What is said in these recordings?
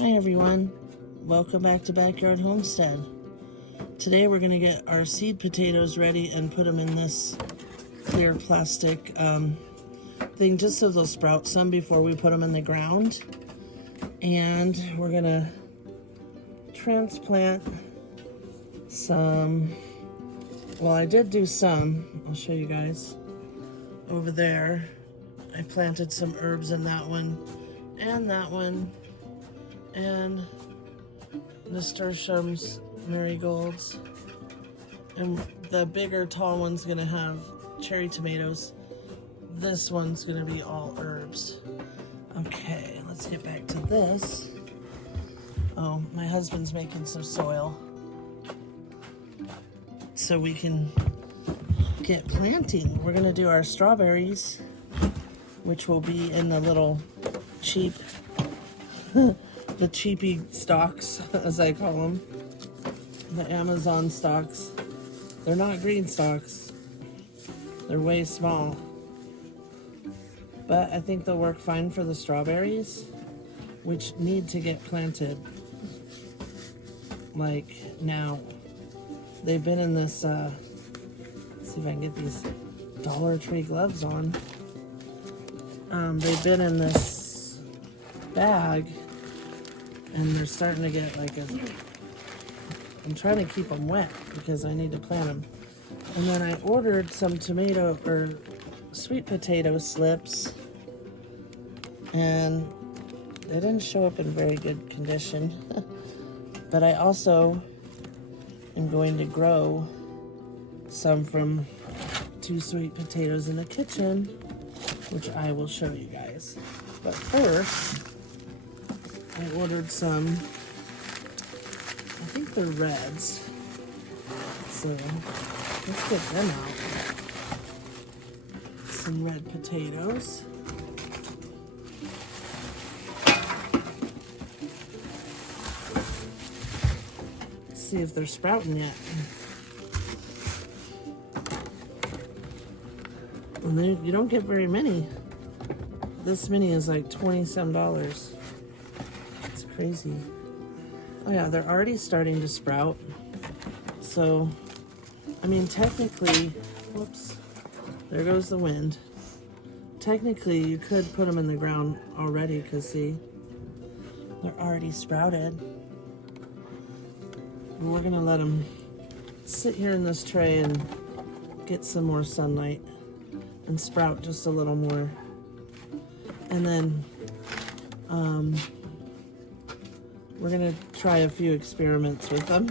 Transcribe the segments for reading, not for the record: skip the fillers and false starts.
Hi everyone, welcome back to Backyard Homestead. Today we're going to get our seed potatoes ready and put them in this clear plastic thing just so they'll sprout some before we put them in the ground. And we're going to transplant some, well, I did do some, I'll show you guys. Over there, I planted some herbs in that one and that one. And nasturtiums, marigolds, and the bigger tall one's gonna have cherry tomatoes. This one's gonna be all herbs. Okay, let's get back to this. Oh, my husband's making some soil so we can get planting. We're gonna do our strawberries, which will be in the little cheap the cheapy stalks, as I call them, the Amazon stalks. They're not green stalks. They're way small. But I think they'll work fine for the strawberries, which need to get planted like now. They've been in this, let's see if I can get these Dollar Tree gloves on. They've been in this bag, and they're starting to get like I'm trying to keep them wet because I need to plant them. And then I ordered some tomato or sweet potato slips, and they didn't show up in very good condition. But I also am going to grow some from 2 sweet potatoes in the kitchen, which I will show you guys. But first, I ordered some, I think they're reds, so let's get them out. Some red potatoes. Let's see if they're sprouting yet. And you don't get very many. This many is like $20-some. Crazy. Oh yeah, they're already starting to sprout. So, I mean, technically, whoops, there goes the wind. Technically, you could put them in the ground already, because see, they're already sprouted. And we're gonna let them sit here in this tray and get some more sunlight and sprout just a little more. And then, we're gonna try a few experiments with them.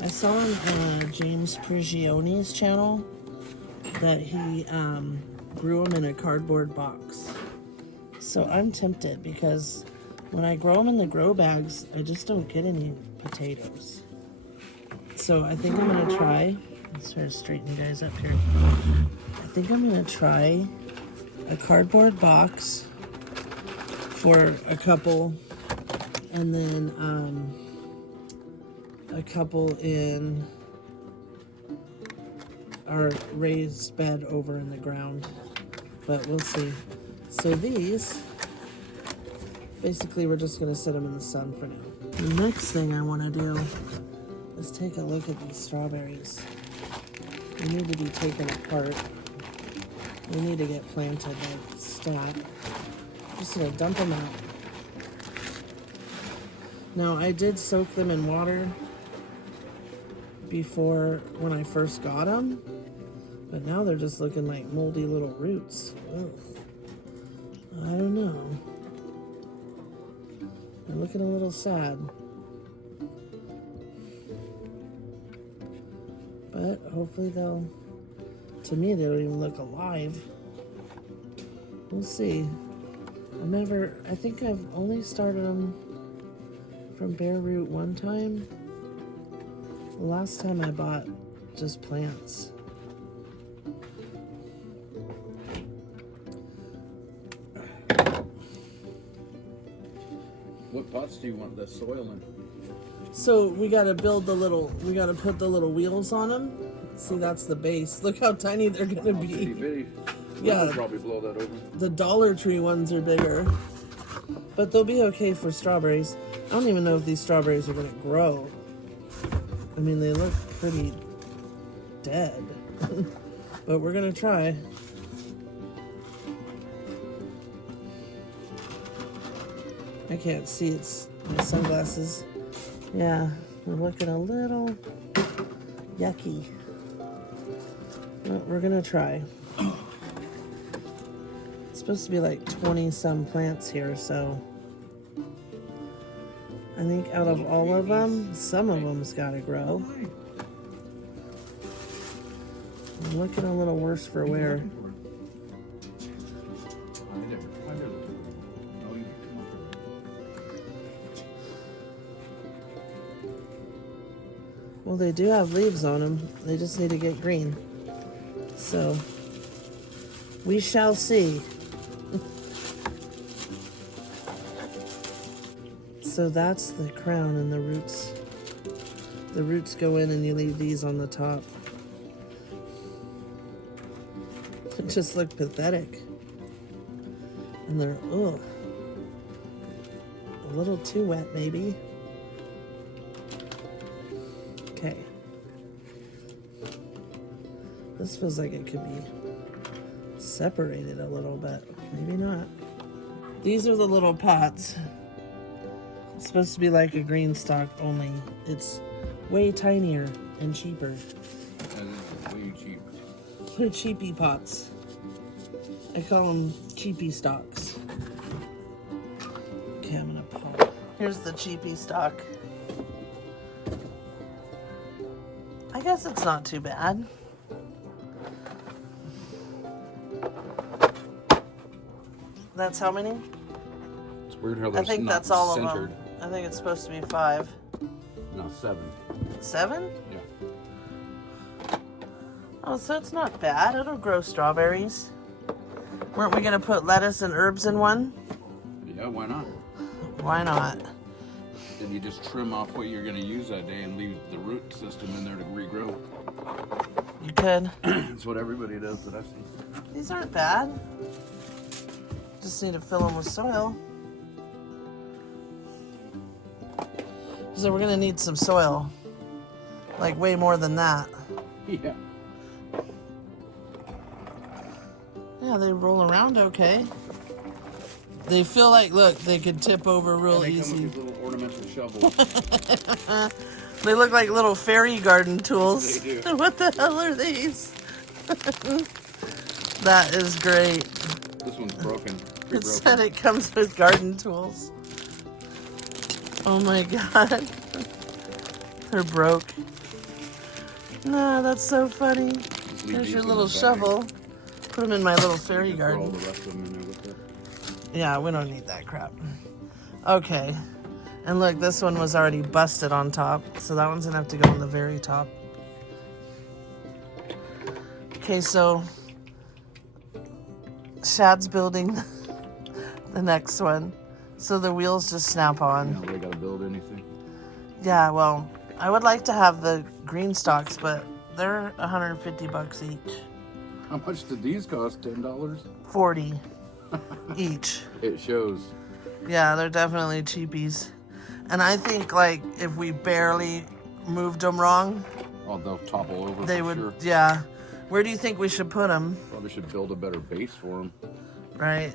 I saw on James Prigione's channel that he grew them in a cardboard box. So I'm tempted because when I grow them in the grow bags, I just don't get any potatoes. So I think I'm gonna try, let's sort of straighten you guys up here. I think I'm gonna try a cardboard box for a couple, and then a couple in our raised bed over in the ground, but we'll see. So these, basically we're just going to set them in the sun for now. The next thing I want to do is take a look at these strawberries. They need to be taken apart. They need to get planted like stat. Just gonna dump them out. Now, I did soak them in water before when I first got them, but now they're just looking like moldy little roots. Ugh. I don't know. They're looking a little sad. But hopefully they'll, to me, they don't even look alive. We'll see. I think I've only started them from bare root one time. The last time I bought just plants. What pots do you want the soil in? So we gotta put the little wheels on them. See, that's the base. Look how tiny they're gonna be. Bitty. Yeah. We'll probably blow that over. The Dollar Tree ones are bigger. But they'll be okay for strawberries. I don't even know if these strawberries are going to grow. I mean, they look pretty dead. But we're going to try. I can't see. It's my sunglasses. Yeah, they're looking a little yucky. But we're going to try. It's supposed to be like 20 some plants here, so I think out of all of them, some of them's got to grow. I'm looking a little worse for wear. Well, they do have leaves on them. They just need to get green. So we shall see. So that's the crown and the roots. The roots go in and you leave these on the top. It just look pathetic. And they're, ugh, a little too wet maybe. Okay. This feels like it could be separated a little bit. Maybe not. These are the little pots. It's supposed to be like a green stock, only it's way tinier and cheaper. That is way cheap. They're cheapy pots. I call them cheapy stocks. Okay, I'm gonna pull. Here's the cheapy stock. I guess it's not too bad. That's how many? It's weird how I there's think not that's all centered. of them. I think it's supposed to be 5. No, 7. 7? Yeah. Oh, so it's not bad. It'll grow strawberries. Weren't we gonna put lettuce and herbs in one? Yeah, why not? Why not? Then you just trim off what you're going to use that day and leave the root system in there to regrow. You could. That's what everybody does that I've seen. These aren't bad. Just need to fill them with soil. So we're gonna need some soil. Like way more than that. Yeah. Yeah, they roll around okay. They feel like, look, they could tip over real They easy. come with these little ornamental shovels. They look like little fairy garden tools. They do. What the hell are these? That is great. This one's broken. It said it comes with garden tools. Oh my god. They're broke. No, that's so funny. There's your little shovel. Put them in my little fairy garden. All the rest of them in there with it. Yeah, we don't need that crap. Okay. And look, this one was already busted on top, so that one's gonna have to go on the very top. Okay, so Shad's building the next one, so the wheels just snap on. You don't really gotta build anything. Yeah, well, I would like to have the green stalks, but they're 150 bucks each. How much did these cost? $10? 40 each. It shows. Yeah, they're definitely cheapies. And I think, like, if we barely moved them wrong, Oh, they'll topple over. they for would, Sure. yeah. Where do you think we should put them? Probably should build a better base for them. Right.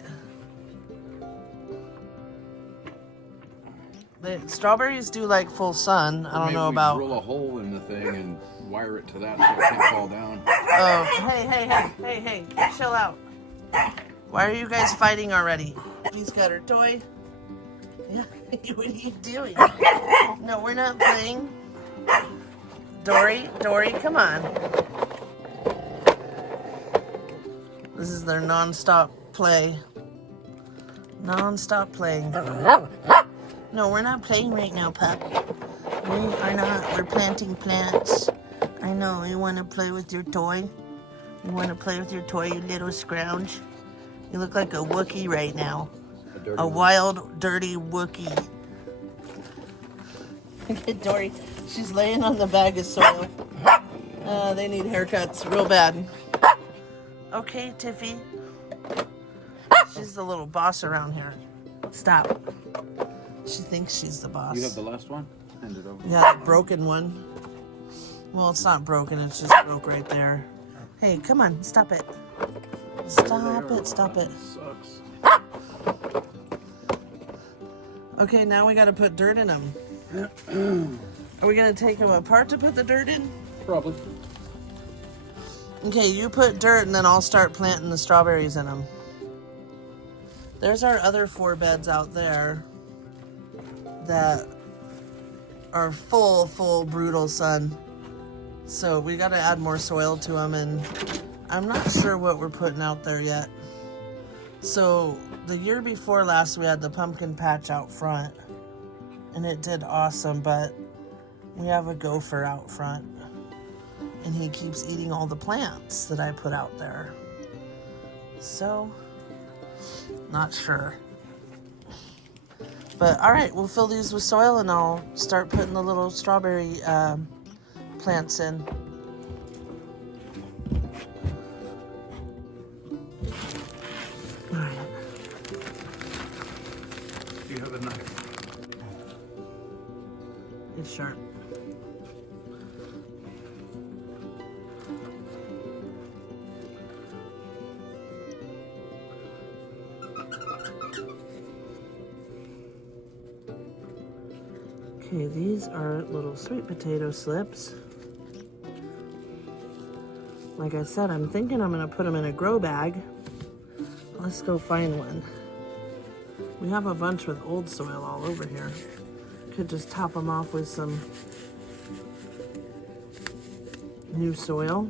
The strawberries do like full sun. I don't Maybe know we about. drill a hole in the thing and wire it to that so it can't fall down. Oh, hey, chill out. Why are you guys fighting already? He's got her toy. Yeah, what are you doing? No, we're not playing. Dory, come on. This is their non-stop play. Non-stop playing. No, we're not playing right now, pup. We are not. We're planting plants. I know. You want to play with your toy? You want to play with your toy, you little scrounge? You look like a Wookiee right now. A wild, dirty Wookiee. Look at Dory. She's laying on the bag of soil. They need haircuts real bad. Okay, Tiffy. She's the little boss around here. Stop. She thinks she's the boss. You have the last one? Hand it over. Yeah, the broken one. Well, it's not broken. It's just broke right there. Hey, come on. Stop it. Stop it. Stop it. Sucks. Okay, now we got to put dirt in them. Are we going to take them apart to put the dirt in? Probably. Okay, you put dirt and then I'll start planting the strawberries in them. There's our other 4 beds out there that are full brutal sun. So we got to add more soil to them, and I'm not sure what we're putting out there yet. So the year before last, we had the pumpkin patch out front and it did awesome, but we have a gopher out front and he keeps eating all the plants that I put out there. So, not sure. But all right, we'll fill these with soil and I'll start putting the little strawberry plants in. All right. Do you have a knife? It's sharp. Okay, these are little sweet potato slips. Like I said, I'm thinking I'm gonna put them in a grow bag. Let's go find one. We have a bunch with old soil all over here. Could just top them off with some new soil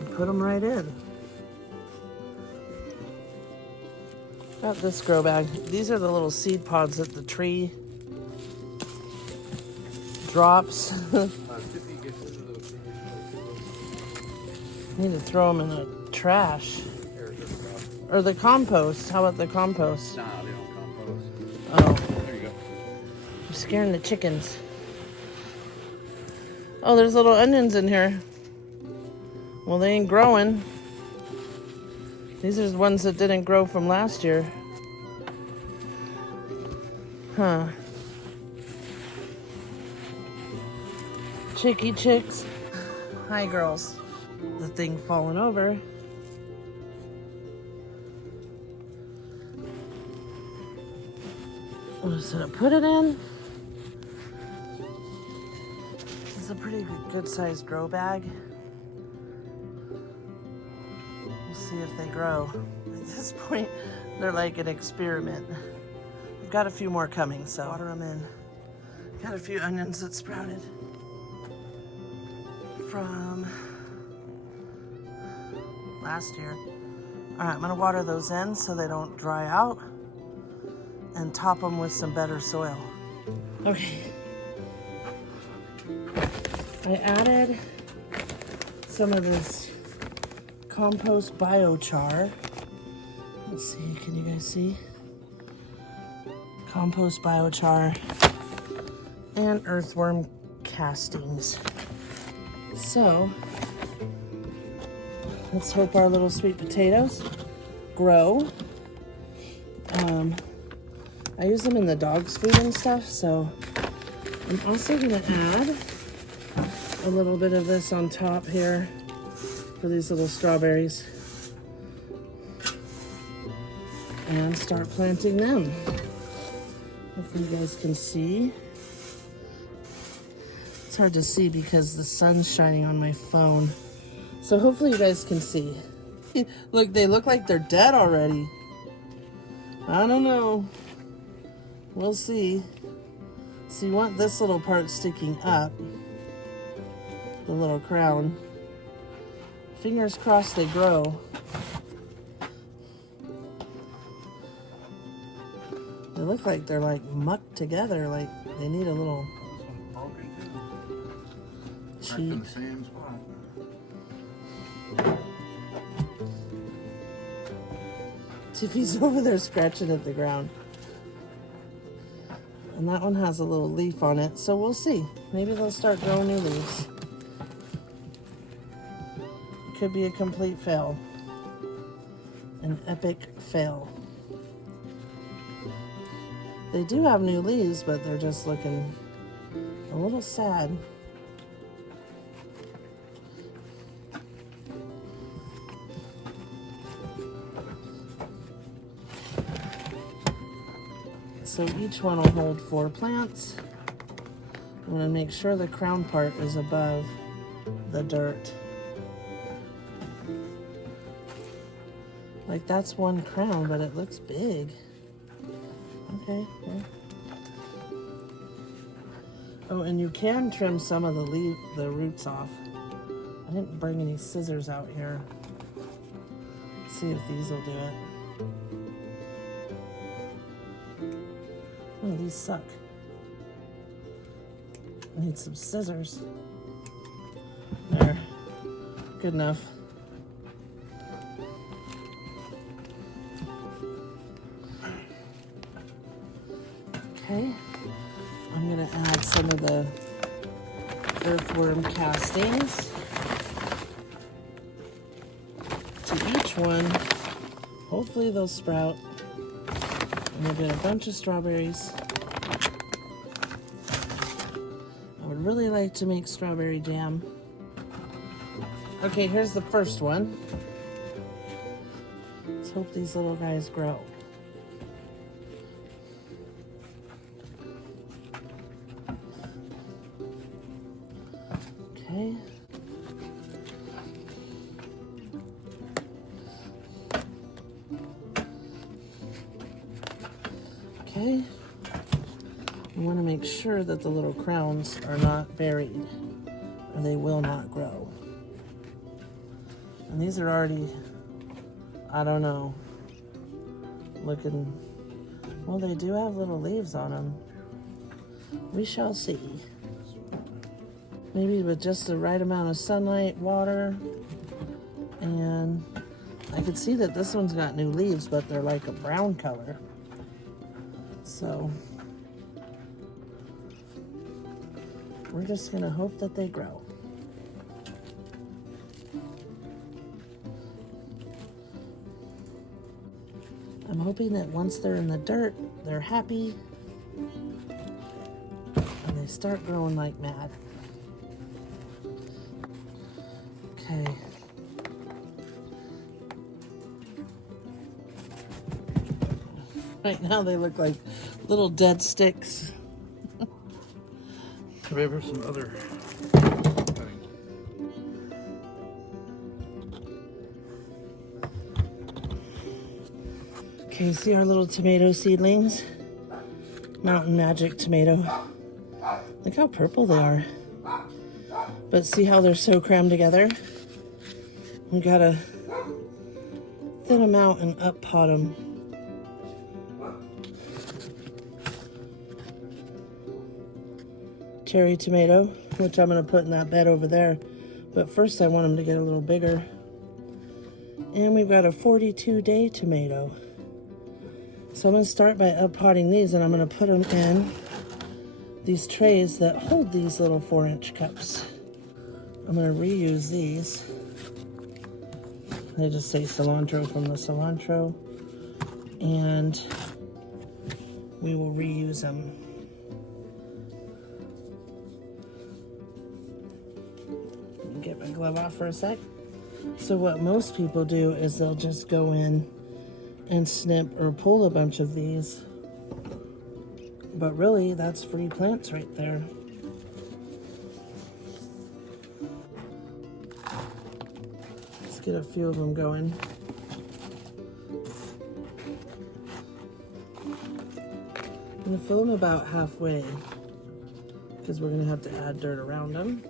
and put them right in. Got this grow bag. These are the little seed pods that the tree drops. Need to throw them in the trash. Or the compost. How about the compost? Nah, they don't compost. Oh, There you go. I'm scaring the chickens. Oh, there's little onions in here. Well, they ain't growing. These are the ones that didn't grow from last year. Huh. Chicky chicks. Hi, girls. The thing falling over. I'm just gonna put it in. It's a pretty good sized grow bag. We'll see if they grow. At this point, they're like an experiment. I've got a few more coming, so water them in. Got a few onions that sprouted from last year. All right, I'm gonna water those in so they don't dry out and top them with some better soil. Okay. I added some of this compost biochar. Let's see, can you guys see? Compost biochar and earthworm castings. So, let's hope our little sweet potatoes grow. I use them in the dog's food and stuff, so I'm also gonna add a little bit of this on top here for these little strawberries and start planting them. Hopefully you guys can see. It's hard to see because the sun's shining on my phone. So hopefully you guys can see. Look, they look like they're dead already. I don't know. We'll see. So you want this little part sticking up. The little crown. Fingers crossed they grow. They look like they're like mucked together, like they need a little cheap. In the same spot. Tiffy's over there scratching at the ground. And that one has a little leaf on it, so we'll see. Maybe they'll start growing new leaves. Could be a complete fail. An epic fail. They do have new leaves, but they're just looking a little sad. So each one will hold 4 plants. I'm going to make sure the crown part is above the dirt. Like that's one crown, but it looks big. Okay. Yeah. Oh, and you can trim some of the roots off. I didn't bring any scissors out here. Let's see if these will do it. Oh, these suck. I need some scissors. There. Good enough. Okay. I'm going to add some of the earthworm castings to each one. Hopefully they'll sprout. And we'll get a bunch of strawberries. I would really like to make strawberry jam. Okay, here's the first one. Let's hope these little guys grow. Okay. Okay. I want to make sure that the little crowns are not buried, or they will not grow. And these are already, I don't know, looking, well, they do have little leaves on them. We shall see. Maybe with just the right amount of sunlight, water, and I could see that this one's got new leaves, but they're like a brown color. So we're just gonna hope that they grow. I'm hoping that once they're in the dirt, they're happy and they start growing like mad. Okay. Right now they look like little dead sticks. Maybe some other. Okay, see our little tomato seedlings? Mountain Magic tomato. Look how purple they are. But see how they're so crammed together? We gotta thin them out and up pot them. Cherry tomato, which I'm gonna put in that bed over there. But first I want them to get a little bigger. And we've got a 42-day tomato. So I'm gonna start by up potting these, and I'm gonna put them in these trays that hold these little 4-inch cups. I'm gonna reuse these. They just say cilantro from the cilantro, and we will reuse them. Let me get my glove off for a sec. So what most people do is they'll just go in and snip or pull a bunch of these, but really that's free plants right there. Let's get a few of them going. I'm gonna fill them about halfway because we're gonna have to add dirt around them.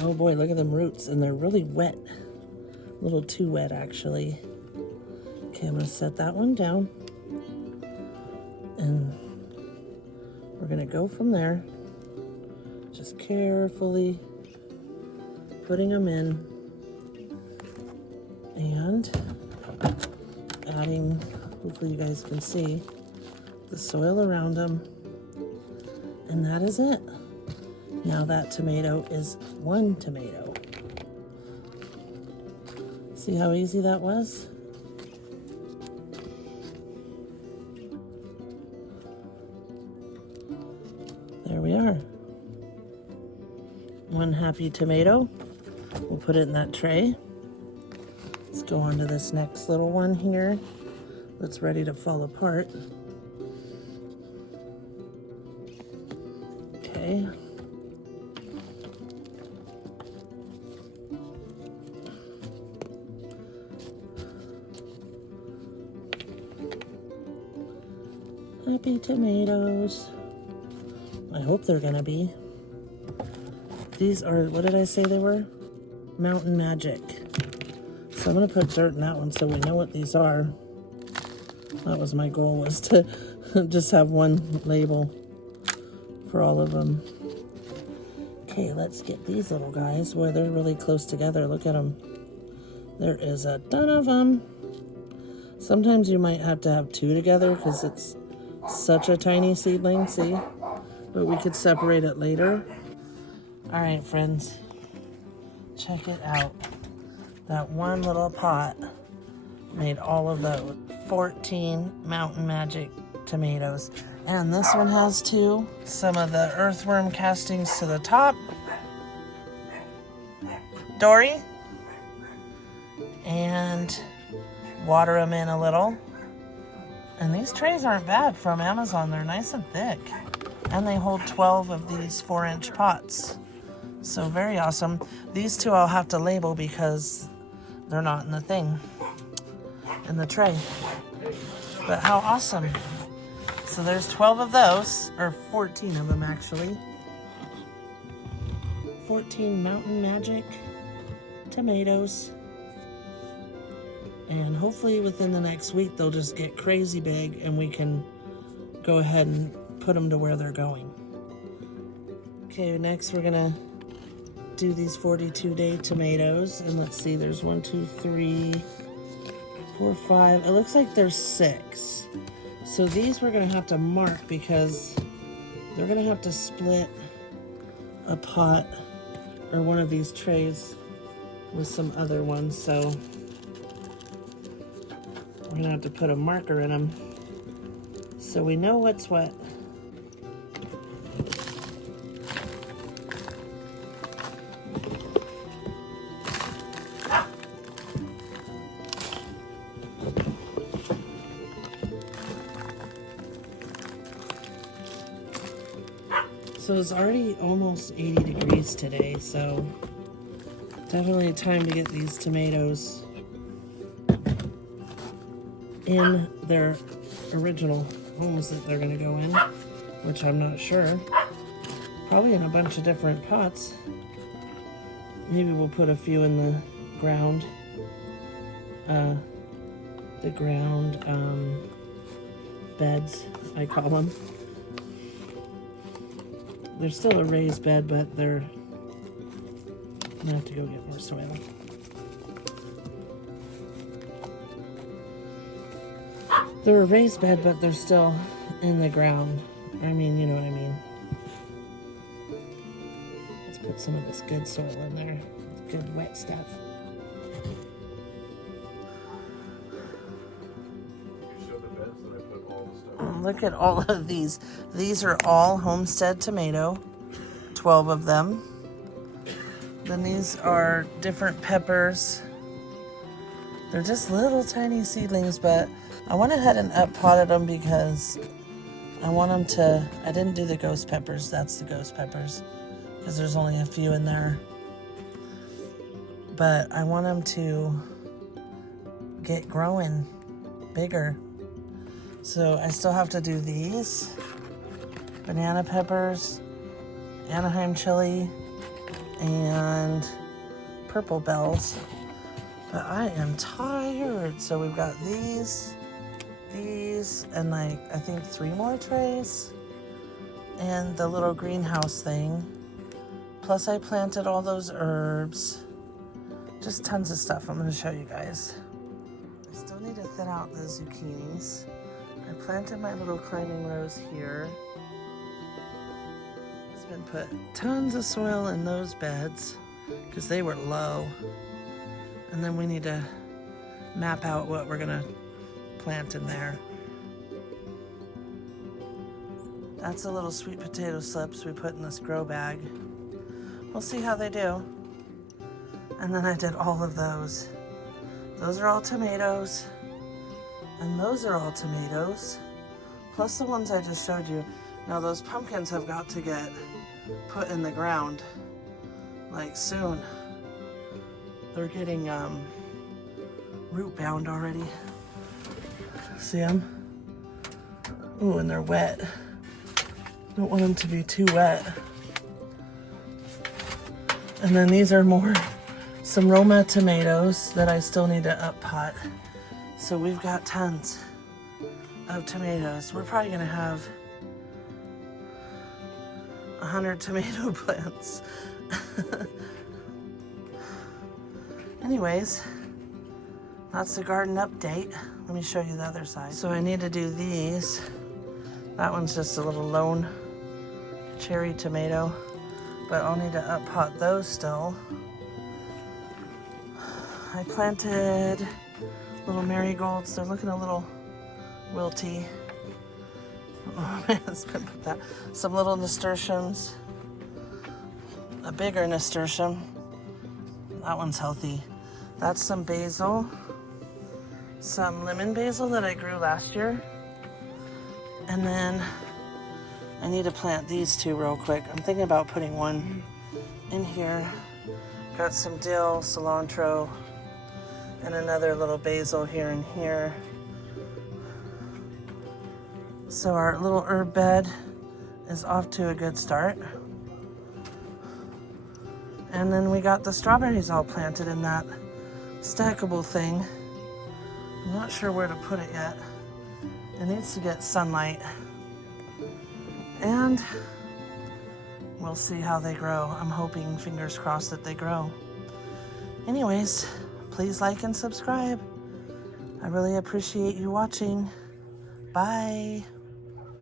Oh boy, look at them roots, and they're really wet. A little too wet, actually. Okay, I'm gonna set that one down. And we're gonna go from there. Just carefully putting them in. And adding, hopefully you guys can see, the soil around them. And that is it. Now that tomato is one tomato. See how easy that was? There we are. One happy tomato. We'll put it in that tray. Let's go on to this next little one here that's ready to fall apart. Okay. Happy tomatoes. I hope they're gonna be. These are, what did I say they were? Mountain Magic. So I'm gonna put dirt in that one so we know what these are. That was my goal, was to just have one label for all of them. Okay, let's get these little guys. Boy, they're really close together. Look at them. There is a ton of them. Sometimes you might have to have two together because it's such a tiny seedling, see? But we could separate it later. All right, friends, check it out. That one little pot made all of those 14 Mountain Magic tomatoes. And this one has too. Some of the earthworm castings to the top. Dory. And water them in a little. And these trays aren't bad from Amazon. They're nice and thick. And they hold 12 of these 4-inch pots. So very awesome. These two I'll have to label because they're not in the thing, in the tray. But how awesome. So there's 12 of those, or 14 of them actually. 14 Mountain Magic tomatoes. And hopefully within the next week they'll just get crazy big and we can go ahead and put them to where they're going. Okay, next we're gonna do these 42-day tomatoes. And let's see, there's 1, 2, 3, 4, 5. It looks like there's 6. So these we're gonna have to mark because they're gonna have to split a pot or one of these trays with some other ones. So we're gonna have to put a marker in them so we know what's what. So it's already almost 80 degrees today, so definitely time to get these tomatoes in their original homes that they're going to go in, which I'm not sure. Probably in a bunch of different pots. Maybe we'll put a few in the ground. Beds, I call them. They're still a raised bed, but they're... I'm gonna have to go get more soil. They're a raised bed, but they're still in the ground. I mean, you know what I mean. Let's put some of this good soil in there. Good wet stuff. Look at all of these. These are all Homestead tomato, 12 of them. Then these are different peppers. They're just little tiny seedlings, but I went ahead and up-potted them because I want them to, I didn't do the ghost peppers. That's the ghost peppers because there's only a few in there. But I want them to get growing bigger. So I still have to do these, banana peppers, Anaheim chili, and purple bells. But I am tired. So we've got these, and like, I think 3 more trays, and the little greenhouse thing. Plus I planted all those herbs. Just tons of stuff I'm gonna show you guys. I still need to thin out the zucchinis. I planted my little climbing rose here. It's been put tons of soil in those beds because they were low. And then we need to map out what we're gonna plant in there. That's the little sweet potato slips we put in this grow bag. We'll see how they do. And then I did all of those. Those are all tomatoes. And those are all tomatoes. Plus the ones I just showed you. Now those pumpkins have got to get put in the ground, like soon. They're getting root bound already. See them? Ooh, and they're wet. Don't want them to be too wet. And then these are some Roma tomatoes that I still need to up pot. So we've got tons of tomatoes. We're probably gonna have 100 tomato plants. Anyways, that's the garden update. Let me show you the other side. So I need to do these. That one's just a little lone cherry tomato, but I'll need to up pot those still. I planted little marigolds. They're looking a little wilty. Oh man, it's been put that. Some little nasturtiums. A bigger nasturtium. That one's healthy. That's some basil. Some lemon basil that I grew last year. And then I need to plant these two real quick. I'm thinking about putting one in here. Got some dill, cilantro, and another little basil here and here. So our little herb bed is off to a good start. And then we got the strawberries all planted in that stackable thing. I'm not sure where to put it yet. It needs to get sunlight. And we'll see how they grow. I'm hoping, fingers crossed, that they grow. Anyways, please like and subscribe. I really appreciate you watching. Bye.